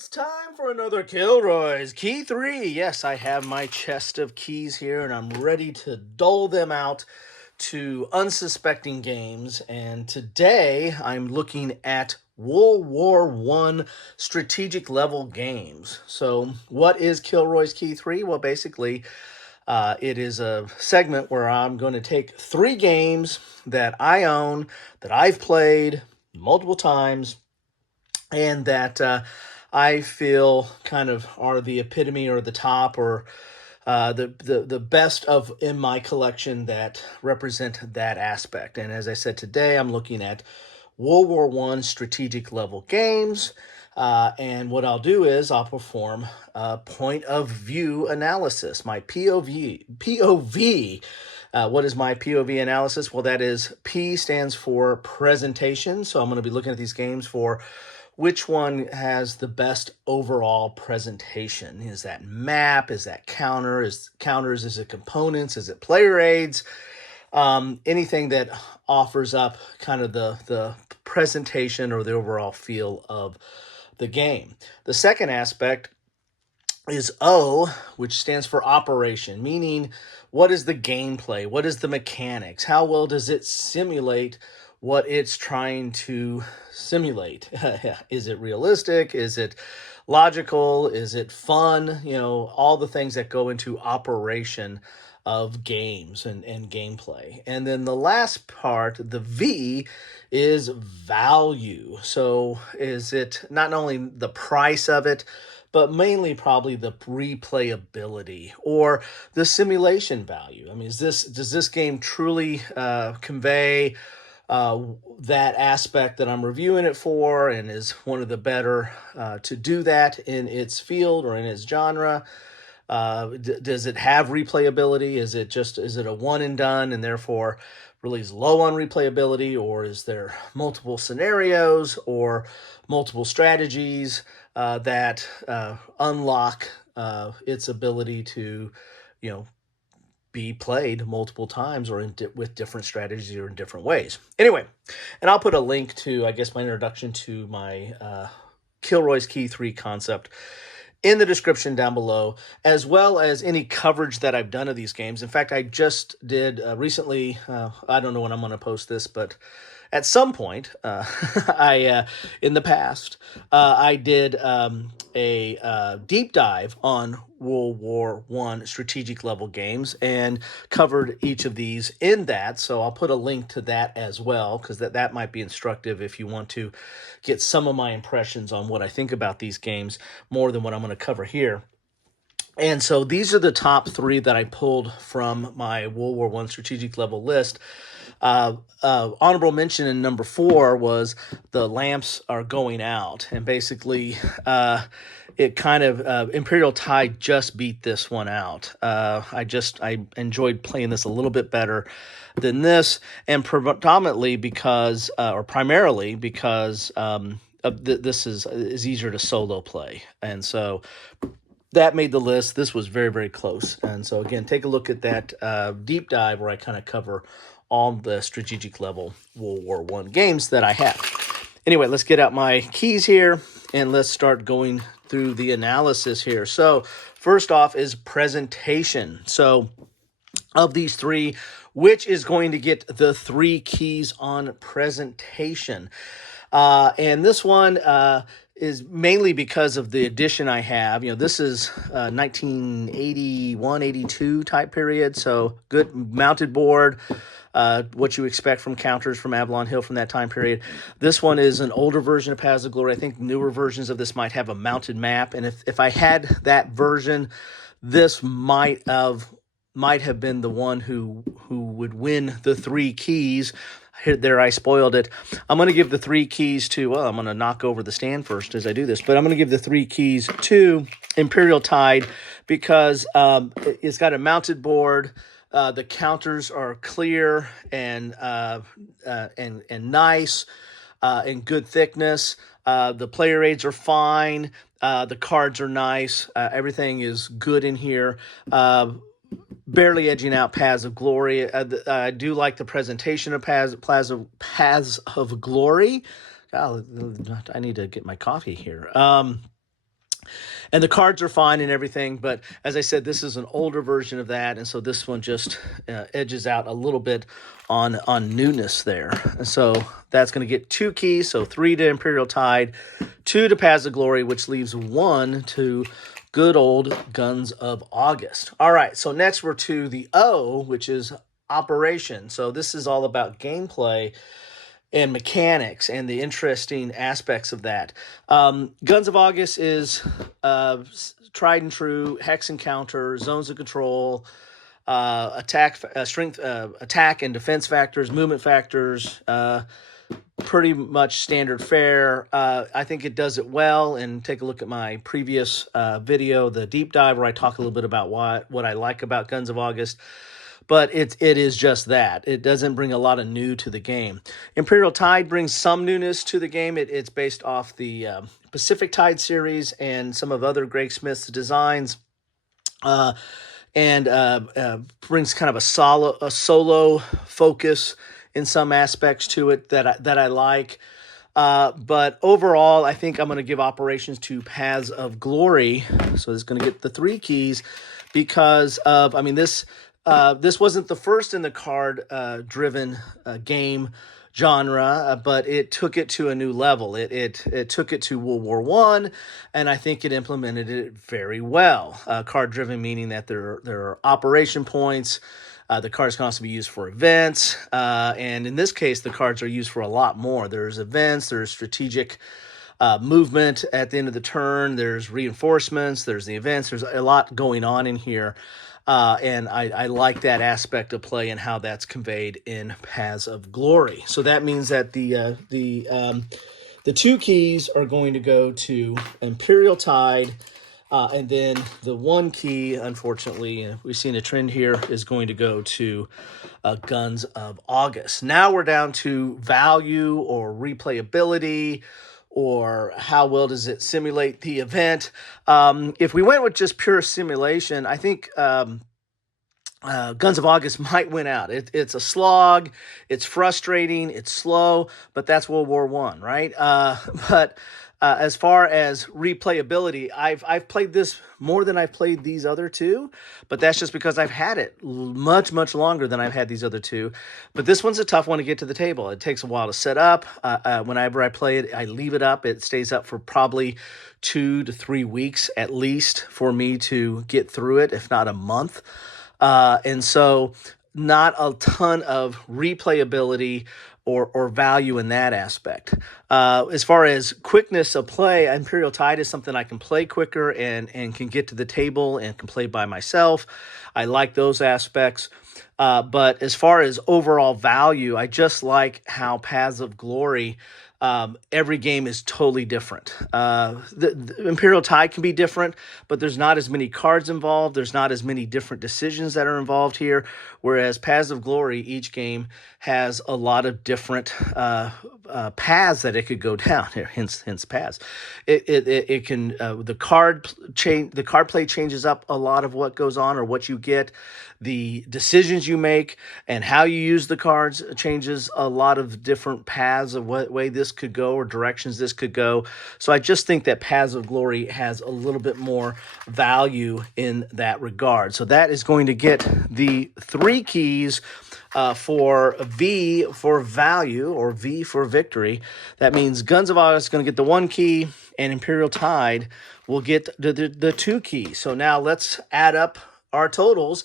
It's time for another Kilroy's Key 3. Yes, I have my chest of keys here and I'm ready to dole them out to unsuspecting games. And today I'm looking at World War One strategic level games. So, what is Kilroy's Key 3? Well, basically, it is a segment where I'm going to take three games that I own, that I've played multiple times, and that I feel kind of are the epitome or the top or the best of in my collection that represent that aspect. And as I said today, I'm looking at World War One strategic level games. And what I'll do is I'll perform a point of view analysis, my POV. POV. What is my POV analysis? Well, that is P stands for presentation. So I'm going to be looking at these games for which one has the best overall presentation. Is that map? Is that counters? Is it components? Is it player aids? Anything that offers up kind of the presentation or the overall feel of the game. The second aspect is O, which stands for operation, meaning what is the gameplay? What is the mechanics? How well does it simulate what it's trying to simulate? Is it realistic? Is it logical? Is it fun? You know, all the things that go into operation of games and gameplay. And then the last part, the V, is value. So is it not only the price of it, but mainly probably the replayability or the simulation value. I mean, does this game truly convey that aspect that I'm reviewing it for, and is one of the better to do that in its field or in its genre? Does it have replayability? Is it a one and done and therefore really is low on replayability, or is there multiple scenarios or multiple strategies that unlock its ability to, be played multiple times or with different strategies or in different ways? Anyway, and I'll put a link to, I guess, my introduction to my Kilroy's Key 3 concept in the description down below, as well as any coverage that I've done of these games. In fact, I just did recently, I don't know when I'm going to post this, but at some point, in the past, I did a deep dive on World War One strategic level games and covered each of these in that. So I'll put a link to that as well, because that might be instructive if you want to get some of my impressions on what I think about these games more than what I'm going to cover here. And so these are the top three that I pulled from my World War One strategic level list. Honorable mention in number 4 was the lamps are going out, and basically it kind of Imperial Tide just beat this one out. I enjoyed playing this a little bit better than this, and predominantly because or primarily because this is easier to solo play, and so that made the list. This was very, very close. And so again, take a look at that deep dive where I kind of cover all the strategic level World War One games that I have. Anyway, let's get out my keys here and let's start going through the analysis here. So first off is presentation. So of these three, which is going to get the 3 keys on presentation? And this one is mainly because of the edition I have. This is 1981, 82 type period. So good mounted board, what you expect from counters from Avalon Hill from that time period. This one is an older version of Paths of Glory. I think newer versions of this might have a mounted map. And if I had that version, this might have been the one who would win the 3 keys. There, I spoiled it. I'm going to give the 3 keys to, I'm going to knock over the stand first as I do this, but I'm going to give the 3 keys to Imperial Tide because it's got a mounted board. The counters are clear and nice, and good thickness. The player aids are fine. The cards are nice. Everything is good in here. Barely edging out Paths of Glory. I do like the presentation of Paths of Glory. God, I need to get my coffee here. And the cards are fine and everything, but as I said, this is an older version of that, and so this one just edges out a little bit on newness there. And so that's going to get 2 keys, so 3 to Imperial Tide, 2 to Paths of Glory, which leaves 1 to good old Guns of August. All right, so next we're to the O, which is Operation. So this is all about gameplay and mechanics and the interesting aspects of that. Guns of August is tried and true hex encounter, zones of control, attack, strength, attack and defense factors, movement factors. Pretty much standard fare. I think it does it well. And take a look at my previous video, the deep dive, where I talk a little bit about what I like about Guns of August. But it is just that. It doesn't bring a lot of new to the game. Imperial Tide brings some newness to the game. It's based off the Pacific Tide series and some of other Greg Smith's designs. And brings kind of a solo focus in some aspects to it that I like. But overall, I think I'm going to give Operations to Paths of Glory. So it's going to get the 3 keys because of, I mean, this wasn't the first in the card-driven game genre, but it took it to a new level. It took it to World War I, and I think it implemented it very well. Card-driven meaning that there are operation points. The cards can also be used for events, and in this case, the cards are used for a lot more. There's events, there's strategic movement at the end of the turn, there's reinforcements, there's the events, there's a lot going on in here. And I like that aspect of play and how that's conveyed in Paths of Glory. So that means that the 2 keys are going to go to Imperial Tide, and then the 1 key, unfortunately, we've seen a trend here, is going to go to Guns of August. Now we're down to value or replayability, or how well does it simulate the event. If we went with just pure simulation, I think Guns of August might win out. It's a slog, it's frustrating, it's slow, but that's World War I, right? But as far as replayability, I've played this more than I've played these other 2, but that's just because I've had it much longer than I've had these other 2. But this one's a tough one to get to the table. It takes a while to set up. Whenever I play it, I leave it up. It stays up for probably 2 to 3 weeks at least for me to get through it, if not a month. And so not a ton of replayability or value in that aspect. As far as quickness of play, Imperial Tide is something I can play quicker and can get to the table and can play by myself. I like those aspects. But as far as overall value, I just like how Paths of Glory, every game is totally different. The Imperial Tide can be different, but there's not as many cards involved. There's not as many different decisions that are involved here. Whereas Paths of Glory, each game has a lot of different paths that it could go down here. Hence paths. It can the card play changes up a lot of what goes on or what you get. The decisions you make and how you use the cards changes a lot of different paths of what way this could go or directions this could go. So I just think that Paths of Glory has a little bit more value in that regard. So that is going to get the 3 keys for V for value or V for victory. That means Guns of August is going to get the 1 key and Imperial Tide will get the 2 keys. So now let's add up our totals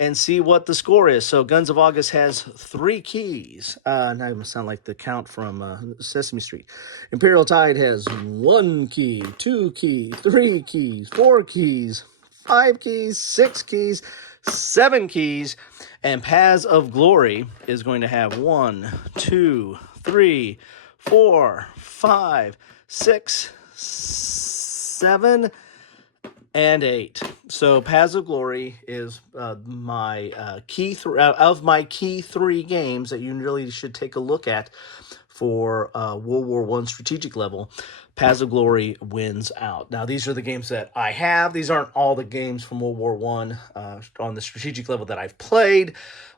and see what the score is. So Guns of August has 3 keys. Now I'm going to sound like the count from Sesame Street. Imperial Tide has 1 key, 2 keys, 3 keys, 4 keys, 5 keys, 6 keys, 7 keys. And Paths of Glory is going to have 1, 2, 3, 4, 5, 6, 7, and 8. So Paths of Glory is my key of my key 3 games that you really should take a look at for World War I strategic level. Paths of Glory wins out. Now, these are the games that I have. These aren't all the games from World War I on the strategic level that I've played,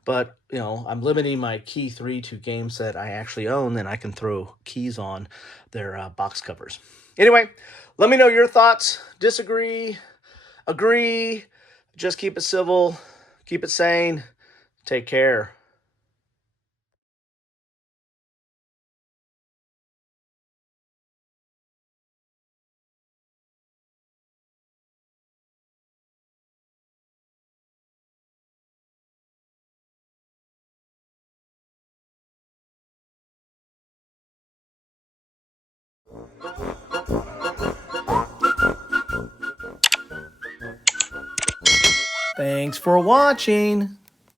but you know, I'm limiting my key 3 to games that I actually own, and I can throw keys on their box covers. Anyway, let me know your thoughts disagree, agree. Just keep it civil, keep it sane. Take care. Thanks for watching.